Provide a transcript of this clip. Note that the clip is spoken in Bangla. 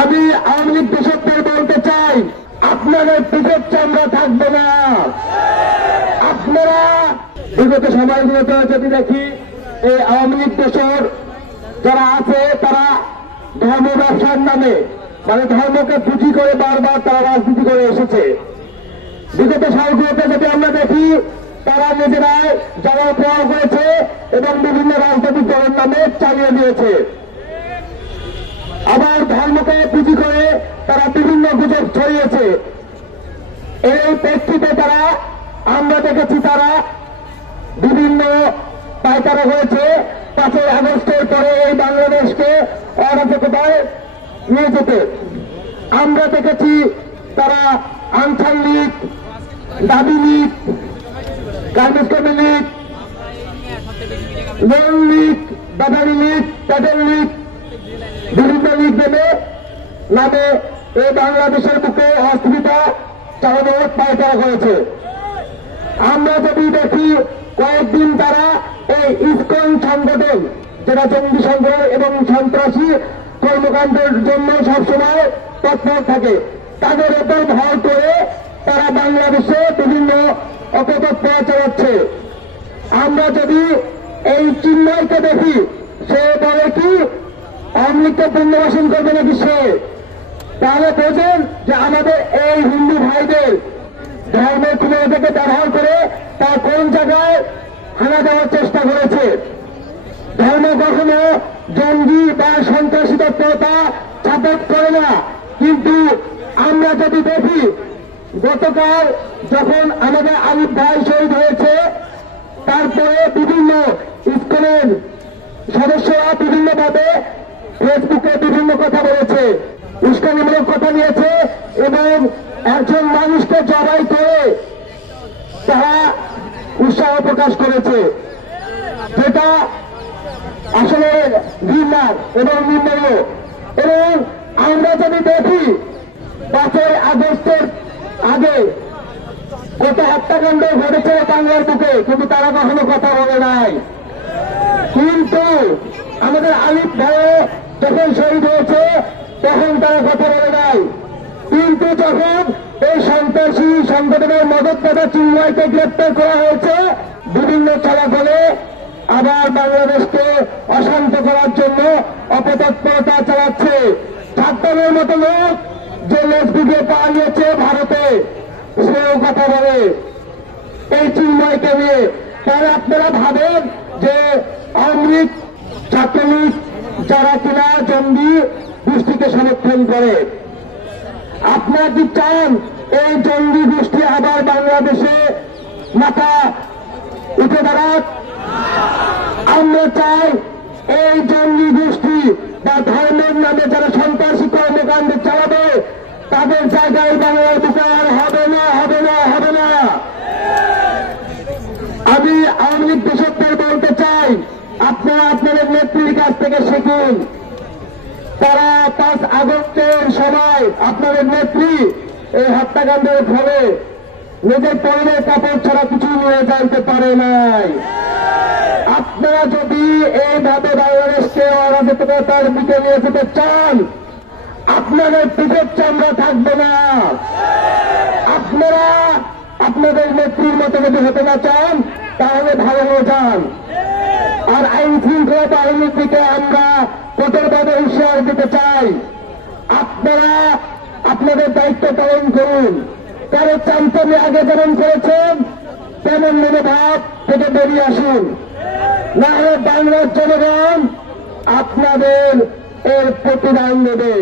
আমি আওয়ামী লীগ কৃষকদের বলতে চাই, আপনাদের পিঠের চামড়া থাকবে না। আপনারা বিগত সময়গুলোতে যদি দেখি, এই আওয়ামী লীগ দেশের যারা আছে তারা ধর্ম ব্যবসার নামে, মানে ধর্মকে পুঁজি করে বারবার তারা রাজনীতি করে এসেছে। বিগত সালগুলোতে যদি আমরা দেখি, তারা নিজেরাই যারা প্রয়োগ করেছে এবং বিভিন্ন রাজনৈতিক দলের নামে চালিয়ে দিয়েছে। আবার ধর্মকে পুঁজি করে তারা বিভিন্ন গুজব ছড়িয়েছে। এই প্রেক্ষিতে তারা, আমরা দেখেছি তারা বিভিন্ন পায়তারা হয়েছে 5ই আগস্টের পরে এই বাংলাদেশকে অরাজকতায় নিয়ে যেতে। আমরা দেখেছি তারা আনসার লীগ, দাবি লীগ, গার্মেন্টস কর্মী লীগ, লোন লীগ, বাদানি লীগ, প্যাডেল লীগ, বিভিন্ন লীগ নামে এই বাংলাদেশের বুকে অস্থিরতা চালানোর পায়তারা হয়েছে। আমরা যদি দেখি, কয়েকদিন তারা এই ইসকন সংগঠন, যেটা জঙ্গি সংগঠন এবং সন্ত্রাসী কর্মকাণ্ডের জন্য সবসময় তৎপর থাকে, তাদের উপর ভর করে তারা বাংলাদেশে বিভিন্ন অপতৎপর চালাচ্ছে। আমরা যদি এই চিন্ময়কে দেখি, সে বলে কি আওয়ামী লীগকে পুনর্বাসন করবে নাকি সে, তাহলে বোঝেন যে আমাদের এই হিন্দু ভাইদের ধর্মের খুঁড়ে ব্যবহার করে তার কোন জায়গায় হানা দেওয়ার চেষ্টা করেছে। ধর্ম কখনো জঙ্গি বা সন্ত্রাসী তৎপরতা সাপোর্ট করে না। কিন্তু আমরা যদি দেখি, গতকাল যখন আমাদের আলিফ ভাই শহীদ হয়েছে, তারপরে বিভিন্ন ইসকনের সদস্যরা বিভিন্নভাবে ফেসবুকে বিভিন্ন কথা বলেছে, উস্কানিমূলক কথা নিয়েছে এবং একজন মানুষকে জবাই করে তারা উৎসাহ প্রকাশ করেছে, যেটা আসলে ঘৃণার এবং নিন্দনীয়। এবং আমরা যদি দেখি 5ই আগস্টের আগে কত হত্যাকাণ্ড ঘটেছে বাংলার বুকে, কিন্তু তারা কখনো কথা বলে নাই। কিন্তু আমাদের আলিফ ভাই যখন শহীদ হয়েছে তখন তারা কথা বলে নাই। কিন্তু যখন এই সন্ত্রাসী সংগঠনের মদতদাতা চিন্ময়কে গ্রেপ্তার করা হয়েছে, বিভিন্ন চলাচলে আবার বাংলাদেশকে অশান্ত করার জন্য অপতৎপরতা চালাচ্ছে। ছাত্রের মতো লোক যে লেসবিকে পালিয়েছে ভারতে, সেও কথা বলে এই চিন্ময়কে নিয়ে। তাহলে আপনারা ভাবেন যে আওয়ামী লীগ, ছাত্রলীগ যারা কিনা জঙ্গি গোষ্ঠীকে সমর্থন করে, আপনারা কি চান এই জঙ্গি গোষ্ঠী আবার বাংলাদেশে মাথা উঠে দাঁড়াক? আমরা চাই এই জঙ্গি গোষ্ঠী বা ধর্মের নামে যারা সন্ত্রাসী কর্মকাণ্ড চালাবে, তাদের জায়গায় বাংলার বিচার হবে না, হবে না, হবে না। আমি আওয়ামী লীগ কৃষকদের বলতে চাই, আপনারা আপনাদের নেত্রীর কাছ থেকে শিখুন। তারা 5 আগস্টের সময় আপনাদের নেত্রী এই হত্যাকাণ্ডের ফলে নিজের পরনের কাপড় ছাড়া কিছু নিয়ে যাইতে পারে নাই। আপনারা যদি এইভাবে বাংলাদেশকে অরাজকতার দিকে নিয়ে যেতে চান, আপনাদের পিঠের চামড়া থাকবে না। আপনারা আপনাদের নেত্রীর মতো যদি হতে না চান, তাহলে ভালো হয়ে যান। আর আইন শৃঙ্খলা বাহিনীর দিকে আমরা কঠোরভাবে হুঁশিয়ার দিতে চাই, আপনারা আপনাদের দায়িত্ব পালন করুন। কারো চামচামি আগে যেমন করেছেন তেমন মনোভাব থেকে বেরিয়ে আসুন, না হলে বাংলার জনগণ আপনাদের এর প্রতিদান দেবে।